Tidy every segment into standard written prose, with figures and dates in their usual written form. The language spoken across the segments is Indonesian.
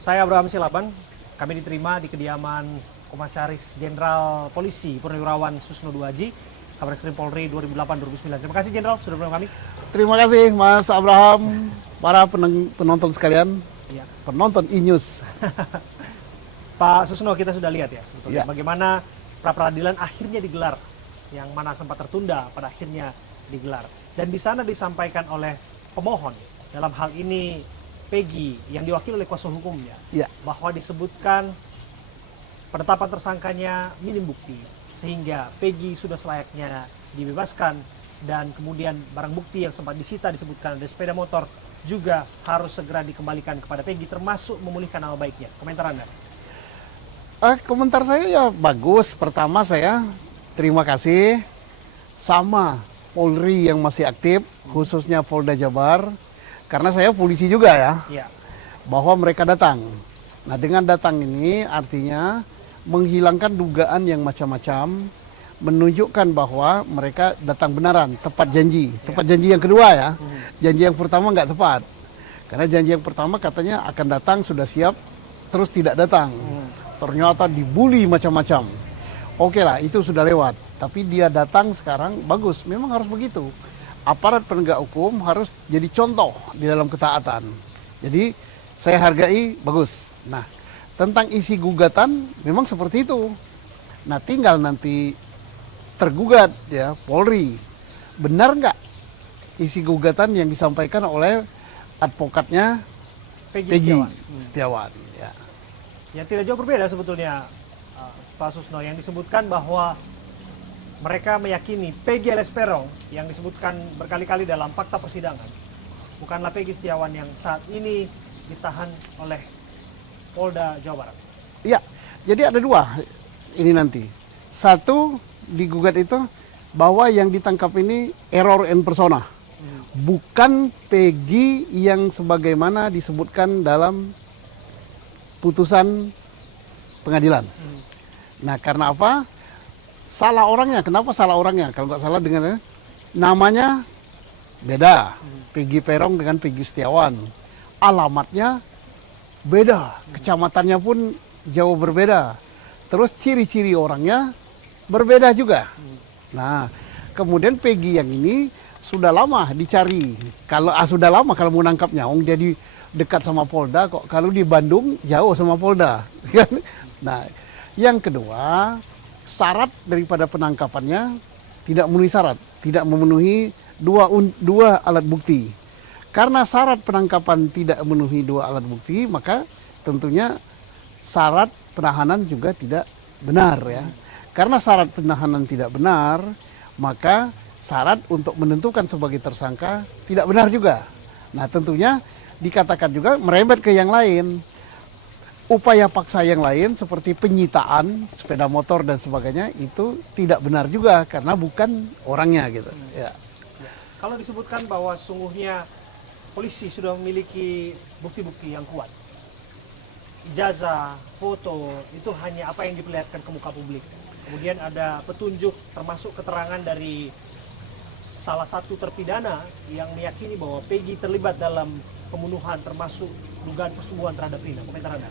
Saya Abraham Silaban, kami diterima di kediaman Komisaris Jenderal Polisi Purnawirawan Susno Duaji, Kabareskrim Polri 2008-2009. Terima kasih Jenderal sudah bersama kami. Terima kasih Mas Abraham, para penonton sekalian, Ya. penonton e-news. Pak Susno, kita sudah lihat ya sebetulnya Ya. bagaimana pra-peradilan akhirnya digelar, yang mana sempat tertunda pada akhirnya digelar. Dan di sana disampaikan oleh pemohon, dalam hal ini Peggy yang diwakili oleh kuasa hukumnya, Ya. bahwa disebutkan penetapan tersangkanya minim bukti, sehingga Peggy sudah selayaknya dibebaskan, dan kemudian barang bukti yang sempat disita disebutkan ada sepeda motor juga harus segera dikembalikan kepada Peggy, termasuk memulihkan nama baiknya. Komentar Anda? Komentar saya ya bagus. Pertama saya terima kasih sama Polri yang masih aktif, khususnya Polda Jabar, karena saya polisi juga ya, Ya. bahwa mereka datang. Nah, dengan datang ini artinya menghilangkan dugaan yang macam-macam, menunjukkan bahwa mereka datang benaran, tepat janji. Tepat janji yang kedua ya. Janji yang pertama nggak tepat. Karena janji yang pertama katanya akan datang, sudah siap, terus tidak datang. Ternyata dibully macam-macam. Oke lah, itu sudah lewat. Tapi dia datang sekarang, bagus. Memang harus begitu. Aparat penegak hukum harus jadi contoh di dalam ketaatan. Jadi saya hargai, bagus. Nah, tentang isi gugatan memang seperti itu. Nah, tinggal nanti tergugat ya Polri, benar nggak isi gugatan yang disampaikan oleh advokatnya Peggy Setiawan. Ya. Yang tidak jauh berbeda sebetulnya, Pak Susno, yang disebutkan bahwa mereka meyakini Peggy alias Peron yang disebutkan berkali-kali dalam fakta persidangan bukanlah Peggy Setiawan yang saat ini ditahan oleh Polda Jawa Barat. Ya, jadi ada dua ini nanti. Satu, digugat itu bahwa yang ditangkap ini error in persona. Bukan Peggy yang sebagaimana disebutkan dalam putusan pengadilan. Nah, karena apa? Salah orangnya. Kenapa salah orangnya? Kalau nggak salah dengan namanya beda. Peggy Peron dengan Peggy Setiawan. Alamatnya beda. Kecamatannya pun jauh berbeda. Terus ciri-ciri orangnya berbeda juga. Nah, kemudian Peggy yang ini sudah lama dicari. Kalau sudah lama kalau mau nangkapnya, jadi dekat sama Polda kok. Kalau di Bandung jauh sama Polda. Nah, yang kedua, syarat daripada penangkapannya tidak memenuhi syarat, tidak memenuhi dua alat bukti. Karena syarat penangkapan tidak memenuhi dua alat bukti, maka tentunya syarat penahanan juga tidak benar ya. Karena syarat penahanan tidak benar, maka syarat untuk menentukan sebagai tersangka tidak benar juga. Nah, tentunya dikatakan juga merembet ke yang lain. Upaya paksa yang lain seperti penyitaan sepeda motor dan sebagainya itu tidak benar juga karena bukan orangnya gitu. Ya. Kalau disebutkan bahwa sungguhnya polisi sudah memiliki bukti-bukti yang kuat, ijazah, foto, itu hanya apa yang diperlihatkan ke muka publik. Kemudian ada petunjuk termasuk keterangan dari salah satu terpidana yang meyakini bahwa Peggy terlibat dalam pembunuhan termasuk dugaan persetubuhan terhadap Vina. Komentar Anda?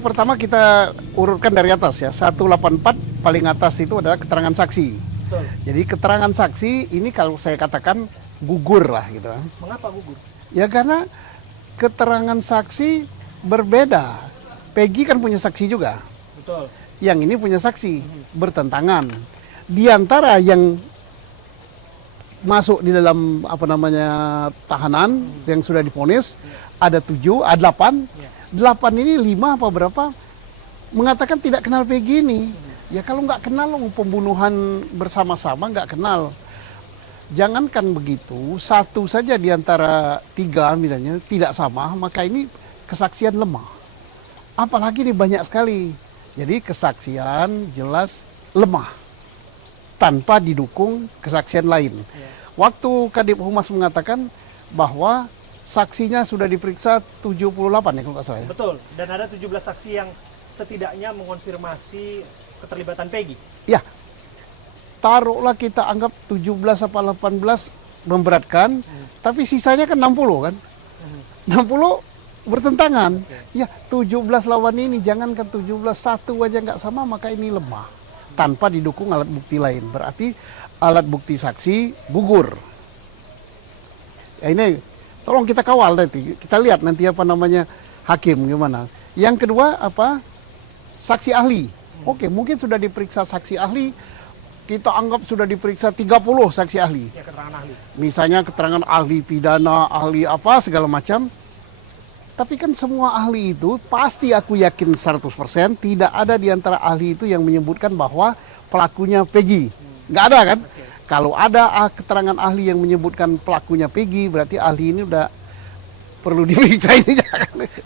Pertama kita urutkan dari atas ya. 184 paling atas itu adalah keterangan saksi. Betul. Jadi keterangan saksi ini kalau saya katakan gugur lah gitu. Mengapa gugur? Ya karena keterangan saksi berbeda. Peggy kan punya saksi juga. Betul. Yang ini punya saksi bertentangan. Di antara yang masuk di dalam tahanan yang sudah divonis ada 7, ada 8. 8 ini 5 apa berapa mengatakan tidak kenal Peggy ini. Ya kalau nggak kenal pembunuhan bersama-sama nggak kenal. Jangankan begitu, satu saja di antara 3 misalnya tidak sama, maka ini kesaksian lemah. Apalagi ini banyak sekali. Jadi kesaksian jelas lemah tanpa didukung kesaksian lain. Waktu Kadip Humas mengatakan bahwa saksinya sudah diperiksa 78 ya kalau nggak salah ya. Betul, dan ada 17 saksi yang setidaknya mengonfirmasi keterlibatan Peggy. Ya, taruhlah kita anggap 17 apa 18 memberatkan, tapi sisanya kan 60 kan. 60 bertentangan. Ya, 17 lawan ini, jangankan 17, satu aja nggak sama, maka ini lemah. Tanpa didukung alat bukti lain. Berarti alat bukti saksi gugur. Ya ini, tolong kita kawal nanti. Kita lihat nanti apa namanya hakim gimana. Yang kedua apa? Saksi ahli. Oke, mungkin sudah diperiksa saksi ahli. Kita anggap sudah diperiksa 30 saksi ahli. Ya, keterangan ahli. Misalnya keterangan ahli pidana, ahli apa, segala macam. Tapi kan semua ahli itu pasti aku yakin 100% tidak ada di antara ahli itu yang menyebutkan bahwa pelakunya Peggy. Nggak ada kan? Kalau ada keterangan ahli yang menyebutkan pelakunya Peggy, berarti ahli ini udah perlu diperiksa ini.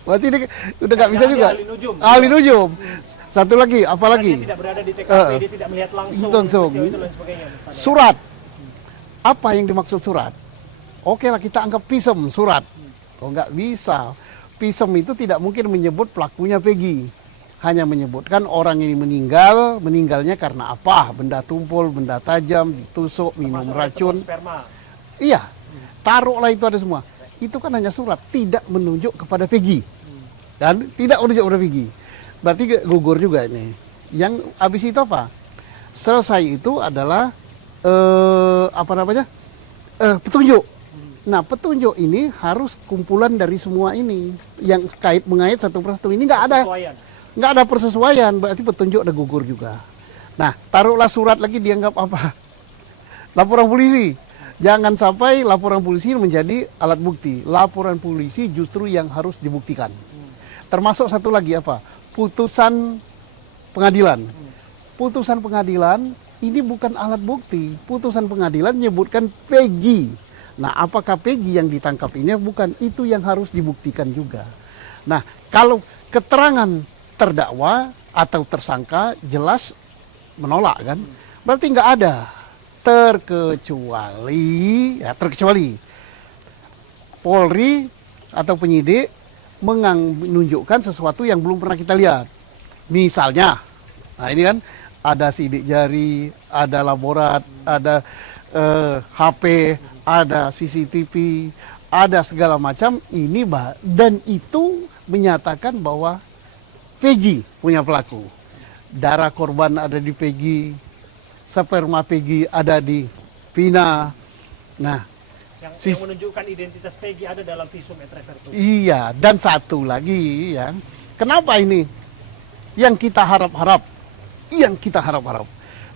Berarti ini udah nggak bisa juga. Ahli nujum. Ahli nujum. Satu lagi, apa lagi? Dia tidak berada di TKP, dia tidak melihat langsung. Peristiwa itu dan sebagainya. Surat. Apa yang dimaksud surat? Oke lah, kita anggap pisem surat. Oh, nggak bisa. Pisem itu tidak mungkin menyebut pelakunya Peggy. Hanya menyebutkan orang ini meninggalnya karena apa? Benda tumpul, benda tajam, ditusuk, minum racun. Sperma. Iya, taruhlah itu ada semua. Itu kan hanya surat, tidak menunjuk kepada Peggy. Dan tidak menunjuk kepada Peggy. Berarti gugur juga ini. Yang habis itu apa? Selesai itu adalah petunjuk. Nah, petunjuk ini harus kumpulan dari semua ini yang mengait satu persatu. Ini nggak ada persesuaian, berarti petunjuk ada gugur juga. Nah, taruhlah surat lagi dianggap apa? Laporan polisi. Jangan sampai laporan polisi menjadi alat bukti. Laporan polisi justru yang harus dibuktikan. Termasuk satu lagi apa? Putusan pengadilan. Putusan pengadilan ini bukan alat bukti. Putusan pengadilan menyebutkan Peggy. Nah, apakah Peggy yang ditangkap ini? Bukan, itu yang harus dibuktikan juga. Nah, kalau keterangan terdakwa atau tersangka jelas menolak kan? Berarti nggak ada. Terkecuali Polri atau penyidik menunjukkan sesuatu yang belum pernah kita lihat. Misalnya, nah ini kan ada sidik jari, ada laborat, ada HP, ada CCTV, ada segala macam. Dan itu menyatakan bahwa Peggy punya pelaku. Darah korban ada di Peggy, sperma Peggy ada di Vina. Nah, yang menunjukkan identitas Peggy ada dalam visum et repertum. Iya, dan satu lagi ya. Kenapa ini? Yang kita harap-harap.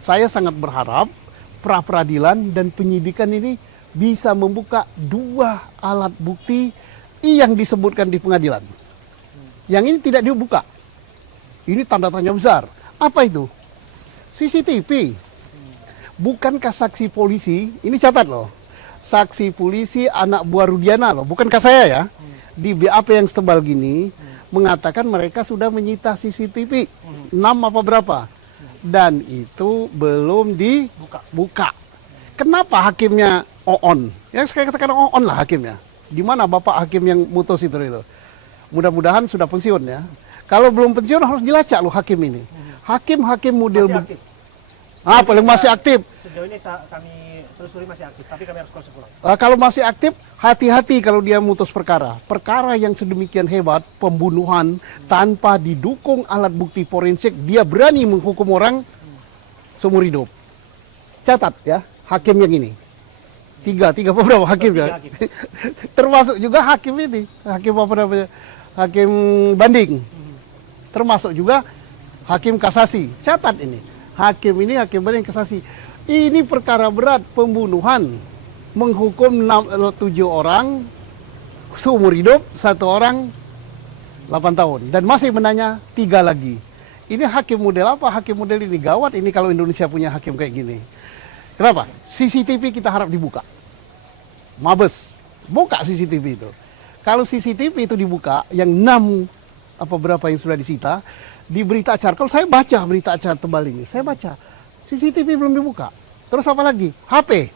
Saya sangat berharap pra peradilan dan penyidikan ini bisa membuka dua alat bukti yang disebutkan di pengadilan. Yang ini tidak dibuka. Ini tanda tanya besar. Apa itu? CCTV. Bukankah saksi polisi, ini catat loh, saksi polisi anak buah Rudiana loh, bukankah saya ya, di BAP yang setebal gini, mengatakan mereka sudah menyita CCTV, 6 apa berapa, dan itu belum dibuka. Kenapa hakimnya on? Yang saya katakan on lah hakimnya. Di mana bapak hakim yang mutus itu? Mudah-mudahan sudah pensiun ya. Kalau belum pensiun harus dilacak loh hakim ini. Hakim-hakim model paling masih aktif. Sejauh ini kami telusuri masih aktif, tapi kami harus proses pulang. Kalau masih aktif, hati-hati kalau dia mutus perkara. Perkara yang sedemikian hebat, pembunuhan tanpa didukung alat bukti forensik, dia berani menghukum orang seumur hidup. Catat ya, hakim yang ini. Tiga beberapa hakim ya. Termasuk juga hakim ini, hakim apa namanya? Hakim banding. Termasuk juga hakim kasasi. Catat ini. Hakim ini hakim banding kasasi. Ini perkara berat, pembunuhan. Menghukum 7 orang seumur hidup, 1 orang 8 tahun. Dan masih menanya 3 lagi. Ini hakim model apa? Hakim model ini gawat ini kalau Indonesia punya hakim kayak gini. Kenapa? CCTV kita harap dibuka. Mabes, buka CCTV itu. Kalau CCTV itu dibuka, yang 6 apa berapa yang sudah disita, di berita acara, kalau saya baca berita acara tebal ini, saya baca, CCTV belum dibuka. Terus apa lagi? HP.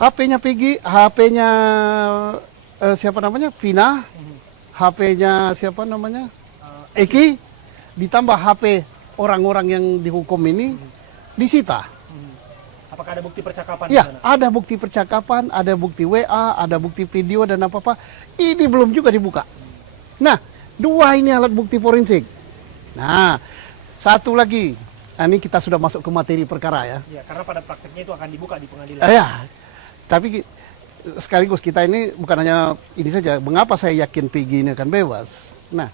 HP-nya Peggy, HP-nya siapa namanya? Vina. HP-nya siapa namanya? Eki. Ditambah HP orang-orang yang dihukum ini disita. Apakah Apakah ada bukti percakapan di Ya, sana? ada bukti percakapan, ada bukti WA, ada bukti video dan apa-apa. Ini belum juga dibuka. Nah, dua ini alat bukti forensik. Nah, satu lagi. Nah, ini kita sudah masuk ke materi perkara ya. Ya, karena pada prakteknya itu akan dibuka di pengadilan. Ya, tapi sekaligus kita ini bukan hanya ini saja. Mengapa saya yakin PG ini akan bebas? Nah,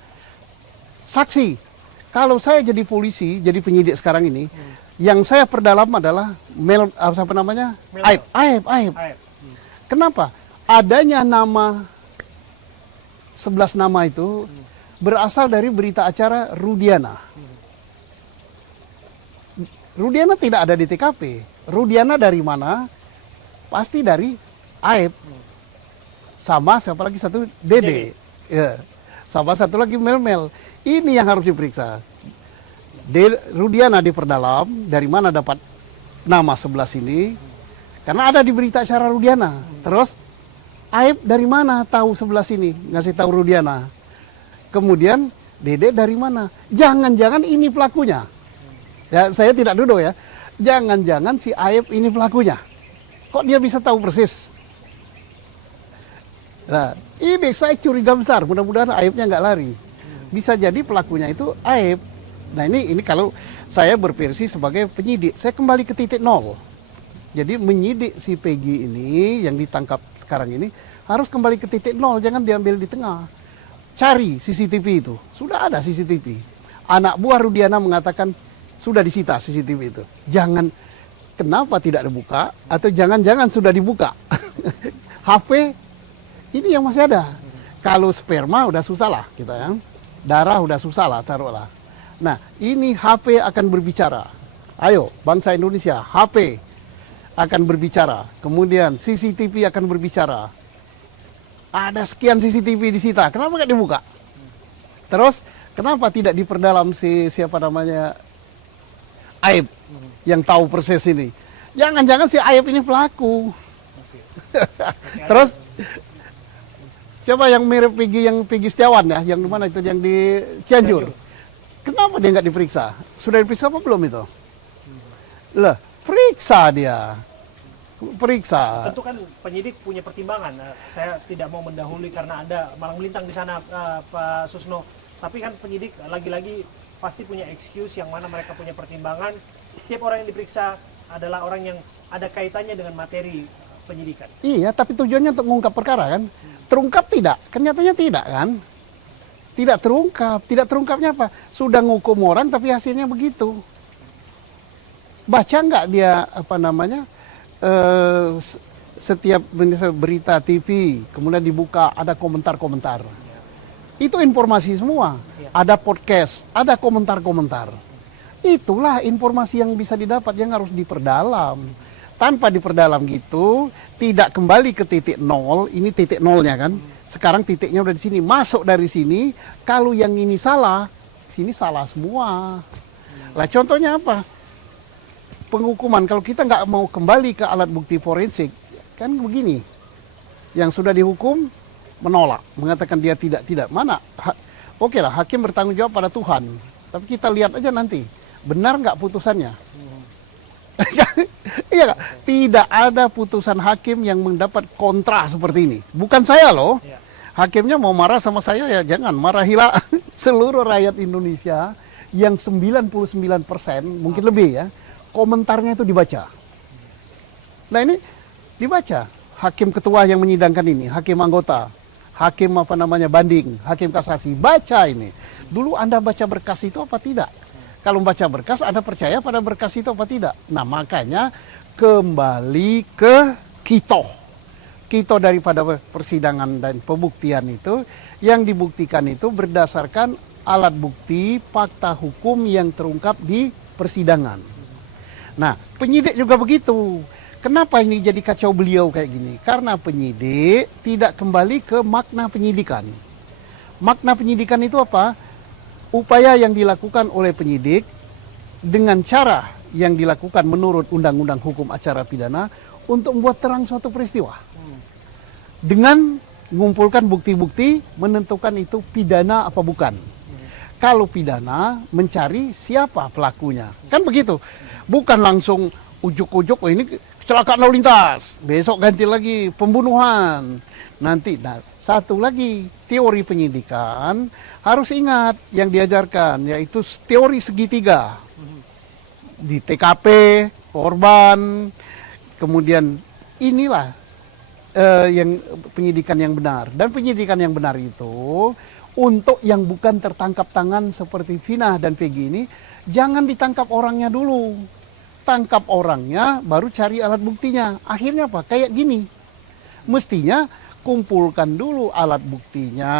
saksi. Kalau saya jadi polisi, jadi penyidik sekarang ini, yang saya perdalam adalah apa namanya? Melmel. Aib. Aib. Kenapa? Adanya nama 11 nama itu berasal dari berita acara Rudiana. Rudiana tidak ada di TKP. Rudiana dari mana? Pasti dari Aib. Sama siapa lagi satu? Dede. Ya. Sama satu lagi Melmel. Ini yang harus diperiksa. Rudiana diperdalam, dari mana dapat nama 11 ini? Karena ada di berita acara Rudiana. Terus Aib dari mana tahu 11 ini? Ngasih tahu Rudiana. Kemudian Dede dari mana? Jangan-jangan ini pelakunya. Ya, saya tidak duduk ya. Jangan-jangan si Aib ini pelakunya. Kok dia bisa tahu persis? Nah, ini saya curiga besar. Mudah-mudahan Aibnya nggak lari. Bisa jadi pelakunya itu Aib. Nah, ini kalau saya berversi sebagai penyidik, saya kembali ke titik nol. Jadi menyidik si Peggy ini yang ditangkap sekarang ini harus kembali ke titik nol, jangan diambil di tengah. Cari CCTV itu, sudah ada CCTV. Anak buah Rudiana mengatakan sudah disita CCTV itu. Jangan, kenapa tidak dibuka? Atau jangan-jangan sudah dibuka. HP ini yang masih ada. Kalau sperma udah susah lah kita ya. Darah udah susah lah taruhlah. Nah, ini HP akan berbicara. Ayo, bangsa Indonesia, HP akan berbicara. Kemudian CCTV akan berbicara. Ada sekian CCTV disita, kenapa nggak dibuka? Terus, kenapa tidak diperdalam siapa namanya Aib yang tahu persis ini? Jangan-jangan si Aib ini pelaku. Terus, siapa yang mirip Peggy Setiawan ya? Yang di mana itu? Yang di Cianjur. Kenapa dia nggak diperiksa? Sudah diperiksa apa belum itu? Lah, periksa dia. Periksa. Tentu kan penyidik punya pertimbangan. Saya tidak mau mendahului karena Anda malang melintang di sana, Pak Susno. Tapi kan penyidik lagi-lagi pasti punya excuse yang mana mereka punya pertimbangan. Setiap orang yang diperiksa adalah orang yang ada kaitannya dengan materi penyidikan. Iya, tapi tujuannya untuk mengungkap perkara kan? Terungkap tidak? Kenyataannya tidak kan? Tidak terungkap. Tidak terungkapnya apa? Sudah ngukum orang tapi hasilnya begitu. Baca nggak dia apa namanya? Setiap berita TV kemudian dibuka ada komentar-komentar. Itu informasi semua. Ada podcast, ada komentar-komentar. Itulah informasi yang bisa didapat, yang harus diperdalam. Tanpa diperdalam gitu, tidak kembali ke titik nol. Ini titik nolnya kan. Sekarang titiknya udah di sini. Masuk dari sini, kalau yang ini salah, sini salah semua. Lah contohnya apa? Penghukuman, kalau kita nggak mau kembali ke alat bukti forensik, kan begini. Yang sudah dihukum, menolak. Mengatakan dia tidak. Mana? Oke lah, hakim bertanggung jawab pada Tuhan. Tapi kita lihat aja nanti. Benar nggak putusannya? Iya nggak? Tidak ada putusan hakim yang mendapat kontra seperti ini. Bukan saya loh. Hakimnya mau marah sama saya ya jangan. Marahilah seluruh rakyat Indonesia yang 99% mungkin lebih ya. Komentarnya itu dibaca. Nah ini dibaca. Hakim ketua yang menyidangkan ini, hakim anggota, hakim apa namanya banding, hakim kasasi, baca ini. Dulu Anda baca berkas itu apa tidak? Kalau baca berkas, Anda percaya pada berkas itu apa tidak? Nah makanya kembali ke kitoh. Kitoh daripada persidangan dan pembuktian itu, yang dibuktikan itu berdasarkan alat bukti, fakta hukum yang terungkap di persidangan. Nah, penyidik juga begitu. Kenapa ini jadi kacau beliau kayak gini? Karena penyidik tidak kembali ke makna penyidikan. Makna penyidikan itu apa? Upaya yang dilakukan oleh penyidik dengan cara yang dilakukan menurut Undang-Undang Hukum Acara Pidana untuk membuat terang suatu peristiwa. Dengan mengumpulkan bukti-bukti menentukan itu pidana apa bukan. Kalau pidana mencari siapa pelakunya. Kan begitu. Bukan langsung ujuk-ujuk, oh ini kecelakaan lalu lintas, besok ganti lagi pembunuhan. Nanti, nah, satu lagi teori penyidikan harus ingat yang diajarkan, yaitu teori segitiga. Di TKP, korban, kemudian inilah yang penyidikan yang benar. Dan penyidikan yang benar itu untuk yang bukan tertangkap tangan seperti Vina dan Peggy ini, jangan ditangkap orangnya dulu. Tangkap orangnya, baru cari alat buktinya. Akhirnya apa? Kayak gini. Mestinya kumpulkan dulu alat buktinya.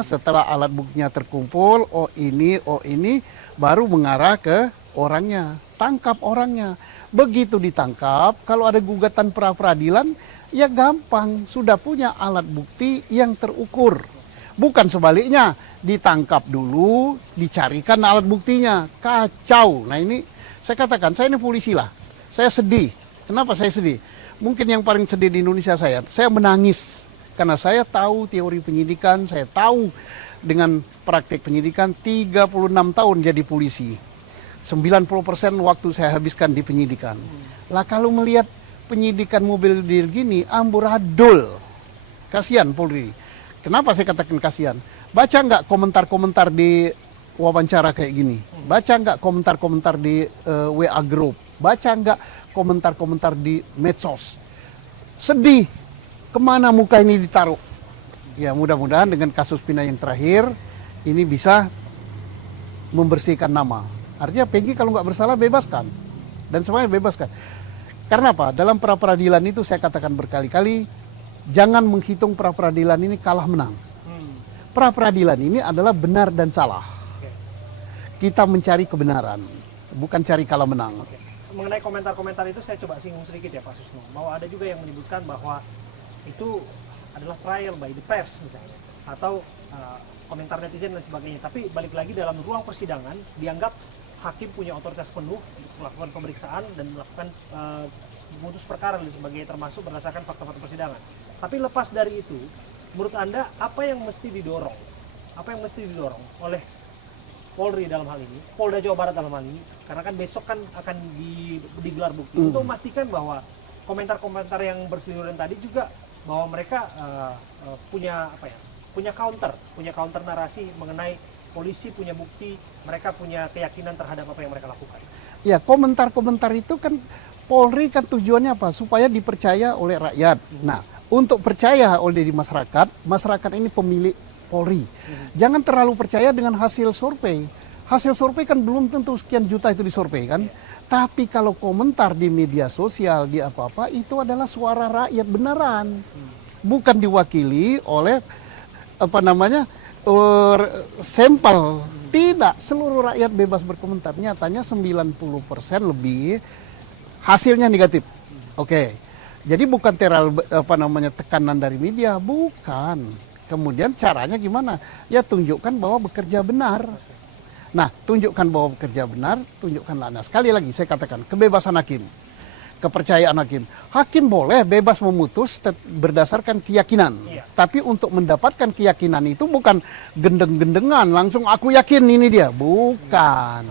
Setelah alat buktinya terkumpul, oh ini, baru mengarah ke orangnya. Tangkap orangnya. Begitu ditangkap, kalau ada gugatan pra peradilan, ya gampang. Sudah punya alat bukti yang terukur. Bukan sebaliknya, ditangkap dulu, dicarikan alat buktinya. Kacau. Nah ini, saya katakan, saya ini polisi lah. Saya sedih. Kenapa saya sedih? Mungkin yang paling sedih di Indonesia saya menangis. Karena saya tahu teori penyidikan, saya tahu dengan praktik penyidikan 36 tahun jadi polisi. 90% waktu saya habiskan di penyidikan. Lah kalau melihat penyidikan mobil deal gini, amburadul. Kasihan Polri. Kenapa saya katakan kasihan? Baca nggak komentar-komentar di wawancara kayak gini? Baca nggak komentar-komentar di WA Group? Baca nggak komentar-komentar di medsos? Sedih. Kemana muka ini ditaruh? Ya mudah-mudahan dengan kasus Vina yang terakhir, ini bisa membersihkan nama. Artinya Peggy kalau nggak bersalah bebaskan. Dan semuanya bebaskan. Karena apa? Dalam pra peradilan itu saya katakan berkali-kali, jangan menghitung pra peradilan ini kalah menang. Pra peradilan ini adalah benar dan salah. Kita mencari kebenaran, bukan cari kalah menang. Mengenai komentar-komentar itu saya coba singgung sedikit ya Pak Susno. Bahwa ada juga yang menyebutkan bahwa itu adalah trial by the pers misalnya. Atau komentar netizen dan sebagainya. Tapi balik lagi dalam ruang persidangan dianggap hakim punya otoritas penuh untuk melakukan pemeriksaan dan melakukan memutus perkara dan sebagainya, termasuk berdasarkan fakta-fakta persidangan. Tapi lepas dari itu, menurut Anda apa yang mesti didorong? Apa yang mesti didorong oleh Polri dalam hal ini, Polda Jawa Barat dalam hal ini? Karena kan besok kan akan digelar bukti untuk memastikan bahwa komentar-komentar yang berseliweran tadi juga bahwa mereka punya apa ya? Punya counter narasi mengenai polisi punya bukti, mereka punya keyakinan terhadap apa yang mereka lakukan. Ya, komentar-komentar itu kan Polri kan tujuannya apa? Supaya dipercaya oleh rakyat. Nah, untuk percaya oleh di masyarakat ini pemilik Polri. Jangan terlalu percaya dengan hasil survei. Hasil survei kan belum tentu sekian juta itu disurvei kan. Tapi kalau komentar di media sosial, di apa-apa, itu adalah suara rakyat beneran. Bukan diwakili oleh sampel. Tidak, seluruh rakyat bebas berkomentar. Nyatanya 90% lebih hasilnya negatif. Oke. Jadi bukan terlalu tekanan dari media, bukan. Kemudian caranya gimana? Ya tunjukkan bahwa bekerja benar. Nah, tunjukkan bahwa bekerja benar, tunjukkanlah. Nah, sekali lagi saya katakan, kebebasan hakim. Kepercayaan hakim. Hakim boleh bebas memutus berdasarkan keyakinan. Tapi untuk mendapatkan keyakinan itu bukan gendeng-gendengan, langsung aku yakin ini dia. Bukan.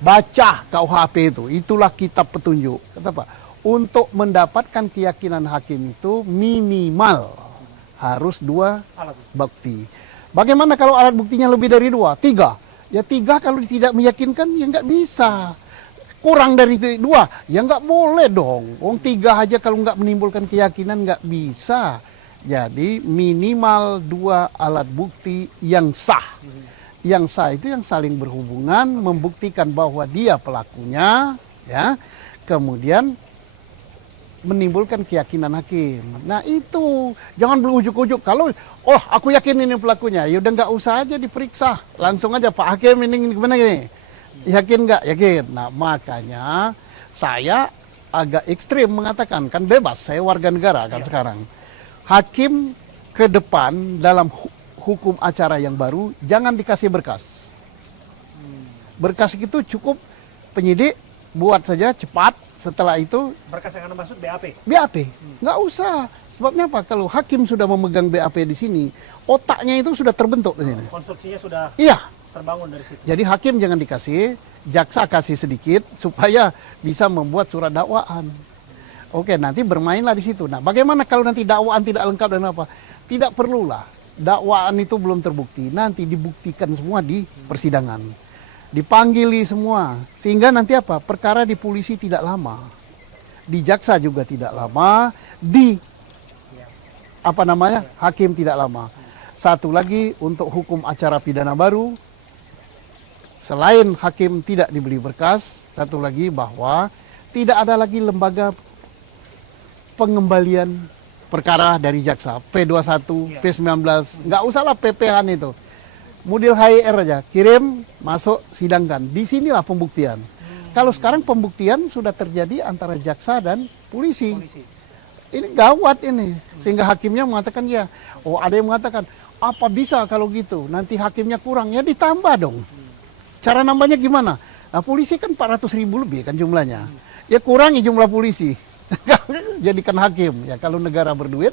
Baca KUHP itu, itulah kitab petunjuk. Kata Pak, untuk mendapatkan keyakinan hakim itu minimal harus 2 alat bukti. Bagaimana kalau alat buktinya lebih dari 2? 3. Ya 3 kalau tidak meyakinkan ya nggak bisa. Kurang dari 2, ya nggak boleh dong. 3 aja kalau nggak menimbulkan keyakinan nggak bisa. Jadi minimal 2 alat bukti yang sah. Yang sah itu yang saling berhubungan, membuktikan bahwa dia pelakunya, ya. Kemudian menimbulkan keyakinan hakim. Nah itu, jangan berujuk-ujuk. Kalau, aku yakin ini pelakunya, ya udah nggak usah aja diperiksa. Langsung aja, Pak Hakim ini gimana gini? Yakin nggak? Yakin. Nah makanya saya agak ekstrim mengatakan, kan bebas, saya warga negara kan sekarang. Hakim ke depan dalam hukum acara yang baru, jangan dikasih berkas. Berkas itu cukup penyidik, buat saja cepat, setelah itu... Berkas yang Anda maksud BAP? BAP, nggak usah. Sebabnya apa? Kalau hakim sudah memegang BAP di sini, otaknya itu sudah terbentuk di sini. Konstruksinya sudah... Iya. terbangun dari situ. Jadi hakim jangan dikasih, jaksa kasih sedikit supaya bisa membuat surat dakwaan. Oke, nanti bermainlah di situ. Nah, bagaimana kalau nanti dakwaan tidak lengkap dan apa? Tidak perlulah. Dakwaan itu belum terbukti. Nanti dibuktikan semua di persidangan. Dipanggili semua. Sehingga nanti apa? Perkara di polisi tidak lama. Di jaksa juga tidak lama. Di hakim tidak lama. Satu lagi untuk hukum acara pidana baru. Selain hakim tidak dibeli berkas, satu lagi bahwa tidak ada lagi lembaga pengembalian perkara dari jaksa, P21, P19, nggak usahlah PP-an itu. Model HR aja, kirim, masuk, sidangkan. Di sinilah pembuktian. Kalau sekarang pembuktian sudah terjadi antara jaksa dan polisi. Ini gawat ini. Sehingga hakimnya mengatakan ya. Oh, ada yang mengatakan, apa bisa kalau gitu? Nanti hakimnya kurang, ya ditambah dong. Cara nambahnya gimana? Nah, polisi kan 400.000 lebih kan jumlahnya. Ya kurangi jumlah polisi. Jadikan hakim. Ya kalau negara berduit,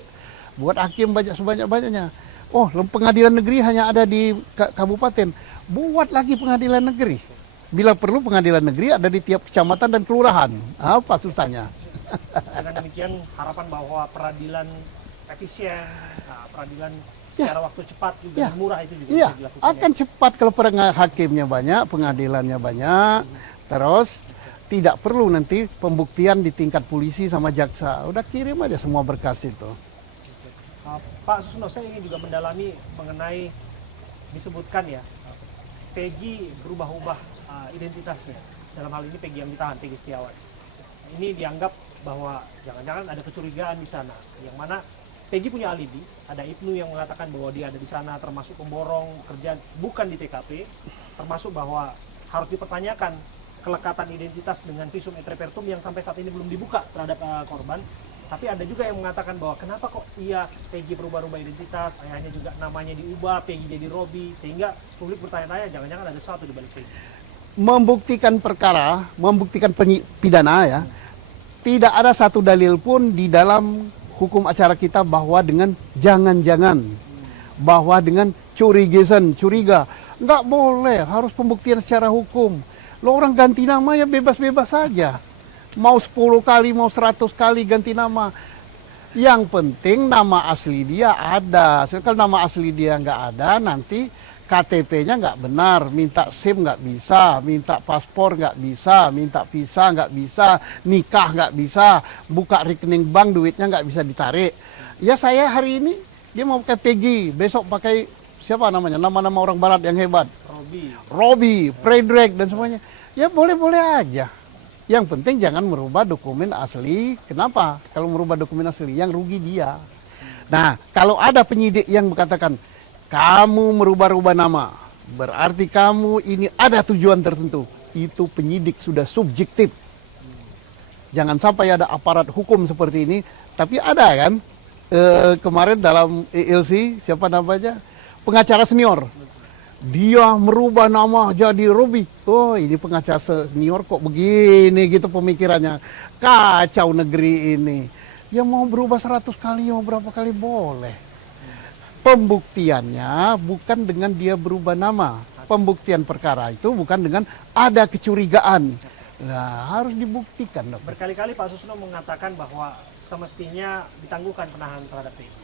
buat hakim sebanyak-banyaknya. Oh, pengadilan negeri hanya ada di kabupaten. Buat lagi pengadilan negeri. Bila perlu pengadilan negeri ada di tiap kecamatan dan kelurahan. Apa susahnya? Dengan demikian harapan bahwa peradilan efisien, peradilan secara waktu cepat juga murah itu juga bisa dilakukan. Akan cepat kalau hakimnya banyak, pengadilannya banyak. Terus tidak perlu nanti pembuktian di tingkat polisi sama jaksa. Udah kirim aja semua berkas itu. Pak Susno, saya ingin juga mendalami mengenai disebutkan ya, Peggy berubah-ubah identitasnya. Dalam hal ini Peggy yang ditahan, Peggy Setiawan. Ini dianggap bahwa jangan-jangan ada kecurigaan di sana. Yang mana Peggy punya alibi, ada Ibnu yang mengatakan bahwa dia ada di sana, termasuk pemborong kerja bukan di TKP, termasuk bahwa harus dipertanyakan kelekatan identitas dengan visum et repertum yang sampai saat ini belum dibuka terhadap korban. Tapi ada juga yang mengatakan bahwa kenapa kok Peggy berubah-ubah identitas, ayahnya juga namanya diubah, Peggy jadi Robi, sehingga publik bertanya-tanya jangan-jangan ada sesuatu di balik Peggy. Membuktikan perkara, membuktikan pidana ya, tidak ada satu dalil pun di dalam hukum acara kita bahwa dengan jangan-jangan, bahwa dengan curiga, nggak boleh, harus pembuktian secara hukum. Lo orang ganti nama ya bebas-bebas saja. Mau 10 kali, mau 100 kali ganti nama. Yang penting nama asli dia ada. Kalau nama asli dia nggak ada, nanti KTP-nya nggak benar. Minta SIM nggak bisa, minta paspor nggak bisa, minta visa nggak bisa, nikah nggak bisa, buka rekening bank duitnya nggak bisa ditarik. Ya saya hari ini, dia mau pakai Peggy, besok pakai siapa namanya, nama-nama orang barat yang hebat. Robi, Predrag dan semuanya. Ya boleh-boleh aja. Yang penting jangan merubah dokumen asli. Kenapa? Kalau merubah dokumen asli, yang rugi dia. Nah, kalau ada penyidik yang mengatakan, kamu merubah-rubah nama, berarti kamu ini ada tujuan tertentu. Itu penyidik sudah subjektif. Jangan sampai ada aparat hukum seperti ini. Tapi ada kan, kemarin dalam ELC, siapa namanya? Pengacara senior. Dia merubah nama jadi Robi. Oh, ini pengacara senior kok begini gitu pemikirannya. Kacau negeri ini. Ya mau berubah 100 kali, mau berapa kali boleh. Pembuktiannya bukan dengan dia berubah nama. Pembuktian perkara itu bukan dengan ada kecurigaan. Nah, harus dibuktikan dong. Berkali-kali Pak Susno mengatakan bahwa semestinya ditangguhkan penahanan terhadap Peggy.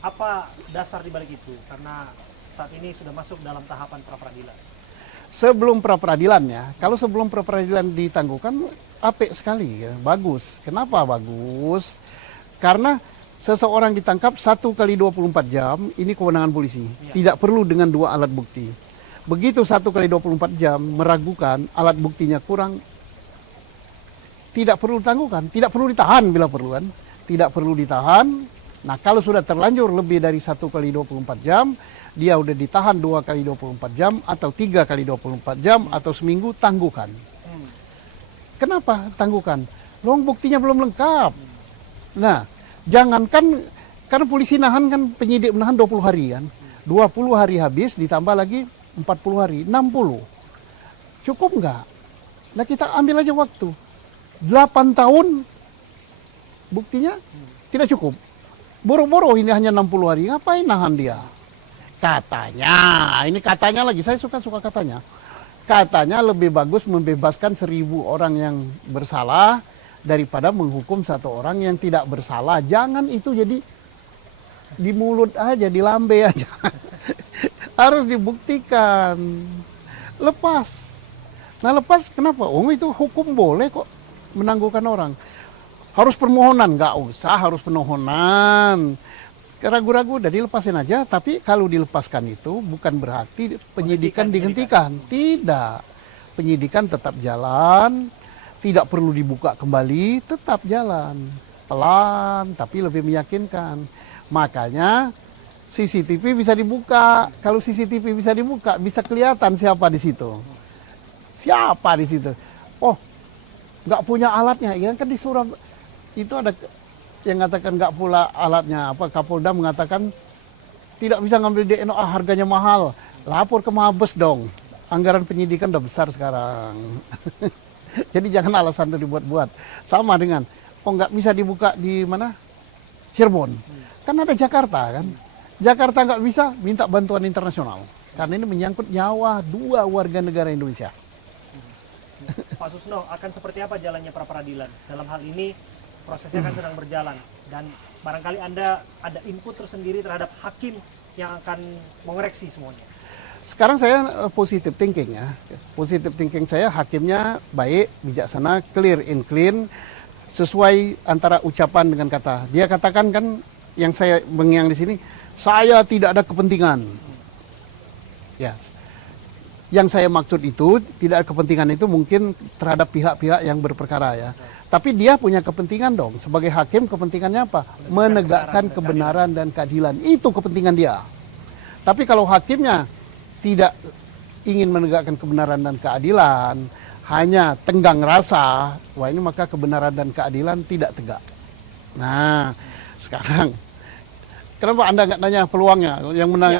Apa dasar dibalik itu? Karena saat ini sudah masuk dalam tahapan pra-peradilan. Sebelum pra-peradilannya, kalau sebelum pra-peradilan ditangguhkan, apik sekali, ya, bagus. Kenapa bagus? Karena seseorang ditangkap 1 kali 24 jam, ini kewenangan polisi. Tidak perlu dengan 2 alat bukti. Begitu 1 kali 24 jam meragukan, alat buktinya kurang, tidak perlu ditangguhkan, tidak perlu ditahan bila perlu kan. Tidak perlu ditahan. Nah, kalau sudah terlanjur lebih dari 1 kali 24 jam, dia udah ditahan 2 kali 24 jam, atau 3 kali 24 jam, atau seminggu, tangguhkan. Kenapa tangguhkan? Loh, buktinya belum lengkap. Nah, jangankan, karena polisi nahan kan, penyidik menahan 20 hari kan. 20 hari habis, ditambah lagi 40 hari, 60. Cukup nggak? Nah, kita ambil aja waktu. 8 tahun, buktinya tidak cukup. Boro-boro ini hanya 60 hari, ngapain nahan dia? Katanya, ini katanya lagi, saya suka katanya. Katanya lebih bagus membebaskan 1.000 orang yang bersalah daripada menghukum 1 orang yang tidak bersalah. Jangan itu jadi di mulut aja, di lambe aja. Harus dibuktikan. Lepas. Nah lepas kenapa? Oh itu hukum boleh kok menangguhkan orang. Harus permohonan, nggak usah harus permohonan. Ragu-ragu udah dilepasin aja, tapi kalau dilepaskan itu bukan berarti penyidikan dihentikan. Tidak. Penyidikan tetap jalan, tidak perlu dibuka kembali, tetap jalan. Pelan, tapi lebih meyakinkan. Makanya CCTV bisa dibuka. Kalau CCTV bisa dibuka, bisa kelihatan siapa di situ. Siapa di situ? Oh, nggak punya alatnya. Ya kan di Surabaya itu ada yang mengatakan nggak pula alatnya. Apa Kapolda mengatakan tidak bisa ngambil DNA, harganya mahal. Lapor ke Mabes dong. Anggaran penyidikan udah besar sekarang. Jadi jangan alasan itu dibuat-buat. Sama dengan, oh nggak bisa dibuka di mana? Cirebon. Kan ada Jakarta kan. Jakarta nggak bisa, minta bantuan internasional. Karena ini menyangkut nyawa 2 warga negara Indonesia. Pak Susno, akan seperti apa jalannya pra peradilan? Dalam hal ini prosesnya kan sedang berjalan dan barangkali Anda ada input tersendiri terhadap hakim yang akan mengoreksi semuanya. Sekarang saya positive thinking ya. Positive thinking saya hakimnya baik, bijaksana, clear and clean, sesuai antara ucapan dengan kata. Dia katakan kan yang saya mengiang di sini, saya tidak ada kepentingan. Ya. Yang saya maksud itu tidak ada kepentingan itu mungkin terhadap pihak-pihak yang berperkara ya. Tapi dia punya kepentingan dong. Sebagai hakim kepentingannya apa? Menegakkan kebenaran dan keadilan. Itu kepentingan dia. Tapi kalau hakimnya tidak ingin menegakkan kebenaran dan keadilan, hanya tenggang rasa, wah ini maka kebenaran dan keadilan tidak tegak. Nah, sekarang kenapa Anda nggak nanya peluangnya yang menang?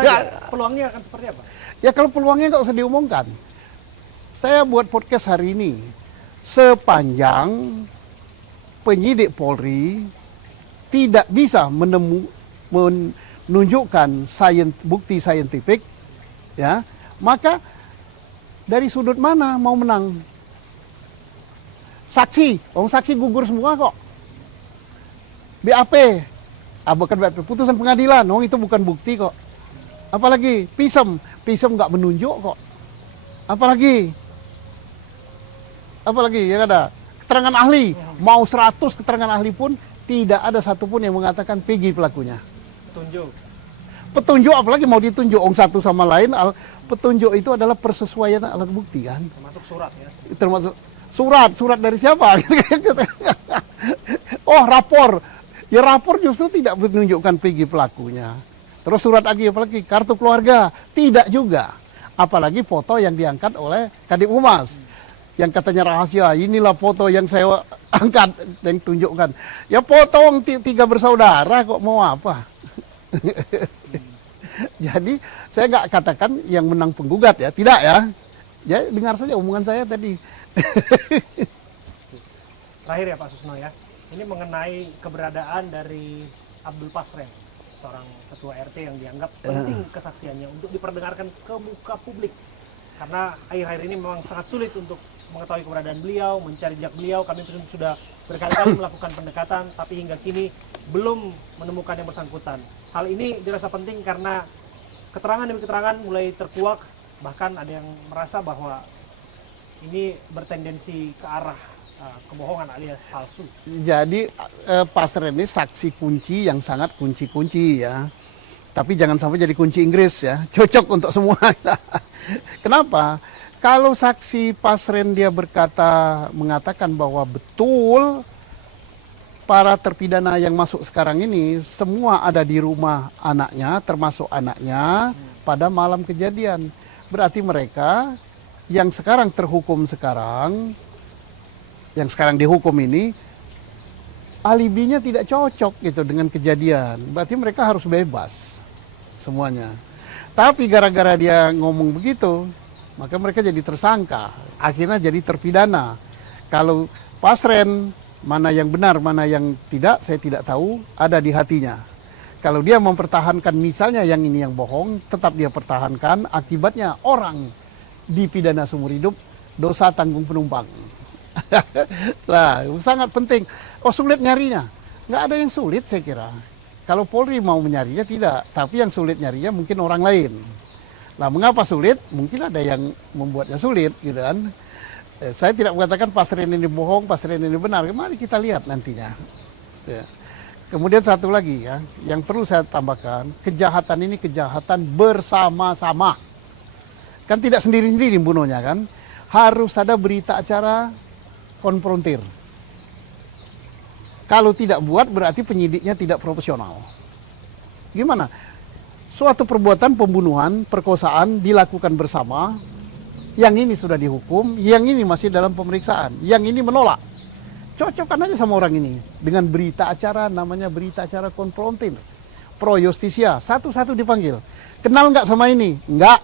Ya, peluangnya akan seperti apa? Ya kalau peluangnya nggak usah diumumkan. Saya buat podcast hari ini sepanjang penyidik Polri tidak bisa menunjukkan bukti saintifik, ya, maka dari sudut mana mau menang? Saksi, saksi gugur semua kok. BAP, bukan BAP, putusan pengadilan, itu bukan bukti kok. Apalagi pisem nggak menunjuk kok. Apalagi ya ada keterangan ahli, mau 100 keterangan ahli pun tidak ada satupun yang mengatakan Peggy pelakunya. Petunjuk apalagi mau ditunjuk satu sama lain. Petunjuk itu adalah persesuaian alat bukti kan. Termasuk surat ya. Termasuk surat dari siapa? Oh rapor, ya rapor justru tidak menunjukkan Peggy pelakunya. Terus surat lagi apalagi kartu keluarga tidak juga. Apalagi foto yang diangkat oleh Kadip Humas yang katanya rahasia. Inilah foto yang saya angkat dan tunjukkan. Ya foto 3 bersaudara kok mau apa? Jadi saya nggak katakan yang menang penggugat ya, tidak ya. Ya dengar saja omongan saya tadi. Terakhir ya Pak Susno ya, ini mengenai keberadaan dari Abdul Pasren, seorang ketua RT yang dianggap penting kesaksiannya untuk diperdengarkan ke muka publik. Karena akhir-akhir ini memang sangat sulit untuk mengetahui keberadaan beliau, mencari jejak beliau. Kami pun sudah berkali-kali melakukan pendekatan, tapi hingga kini belum menemukan yang bersangkutan. Hal ini dirasa penting karena keterangan demi keterangan mulai terkuak, bahkan ada yang merasa bahwa ini bertendensi ke arah kebohongan alias palsu. Jadi Pasren ini saksi kunci yang sangat kunci-kunci ya. Tapi jangan sampai jadi kunci Inggris ya. Cocok untuk semua. Kenapa? Kalau saksi Pasren dia mengatakan bahwa betul para terpidana yang masuk sekarang ini semua ada di rumah anaknya, termasuk anaknya pada malam kejadian. Berarti mereka yang sekarang terhukum yang sekarang dihukum ini alibinya tidak cocok gitu dengan kejadian. Berarti mereka harus bebas semuanya. Tapi gara-gara dia ngomong begitu, maka mereka jadi tersangka. Akhirnya jadi terpidana. Kalau Pasren mana yang benar, mana yang tidak, saya tidak tahu, ada di hatinya. Kalau dia mempertahankan misalnya yang ini yang bohong, tetap dia pertahankan, akibatnya orang dipidana seumur hidup, dosa tanggung penumpang. Lah, sangat penting. Oh, sulit nyarinya? Nggak ada yang sulit saya kira. Kalau Polri mau menyarinya tidak, tapi yang sulit nyarinya mungkin orang lain. Lah, mengapa sulit? Mungkin ada yang membuatnya sulit, gitu kan. Saya tidak mengatakan pasien ini bohong, pasien ini benar. Mari kita lihat nantinya. Ya. Kemudian satu lagi ya, yang perlu saya tambahkan, kejahatan ini kejahatan bersama-sama. Kan tidak sendiri-sendiri bunuhnya kan. Harus ada berita acara konfrontir. Kalau tidak buat berarti penyidiknya tidak profesional. Gimana? Suatu perbuatan pembunuhan, perkosaan dilakukan bersama. Yang ini sudah dihukum, yang ini masih dalam pemeriksaan, yang ini menolak. Cocokkan aja sama orang ini dengan berita acara, namanya berita acara konfrontir. Pro justisia, satu-satu dipanggil. Kenal nggak sama ini? Nggak.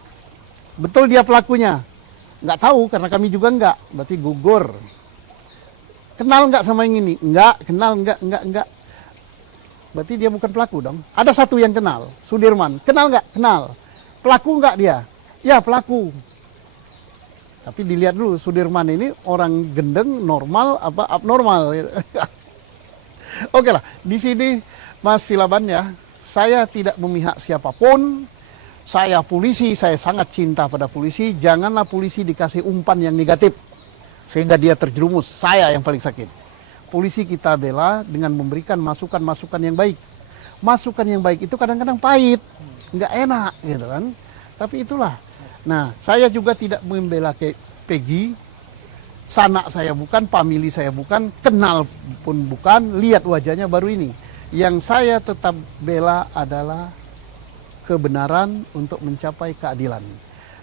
Betul dia pelakunya? Nggak tahu karena kami juga nggak. Berarti gugur. Kenal nggak sama yang ini? Nggak. Kenal nggak. Berarti dia bukan pelaku dong. Ada satu yang kenal, Sudirman. Kenal nggak? Kenal. Pelaku nggak dia? Ya pelaku. Tapi dilihat dulu Sudirman ini orang gendeng, normal apa abnormal. Oke lah, di sini Mas Silaban ya, saya tidak memihak siapapun. Saya polisi, saya sangat cinta pada polisi. Janganlah polisi dikasih umpan yang negatif sehingga dia terjerumus. Saya yang paling sakit. Polisi kita bela dengan memberikan masukan-masukan yang baik. Masukan yang baik itu kadang-kadang pahit, nggak enak gitu kan. Tapi itulah. Nah, saya juga tidak membela Peggy. Sanak saya bukan, family saya bukan, kenal pun bukan, lihat wajahnya baru ini. Yang saya tetap bela adalah kebenaran untuk mencapai keadilan.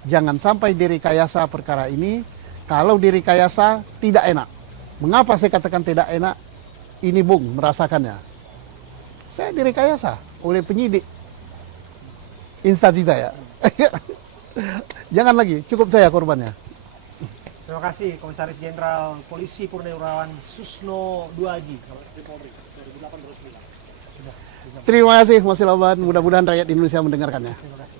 Jangan sampai direkayasa perkara ini. Kalau direkayasa tidak enak. Mengapa saya katakan tidak enak? Ini Bung merasakannya. Saya direkayasa oleh penyidik instansi saya. Jangan lagi, cukup saya korbannya. Terima kasih Komisaris Jenderal Polisi Purnawirawan Susno Duaji. Terima kasih Mas Silaban, mudah-mudahan rakyat Indonesia mendengarkannya. Terima kasih.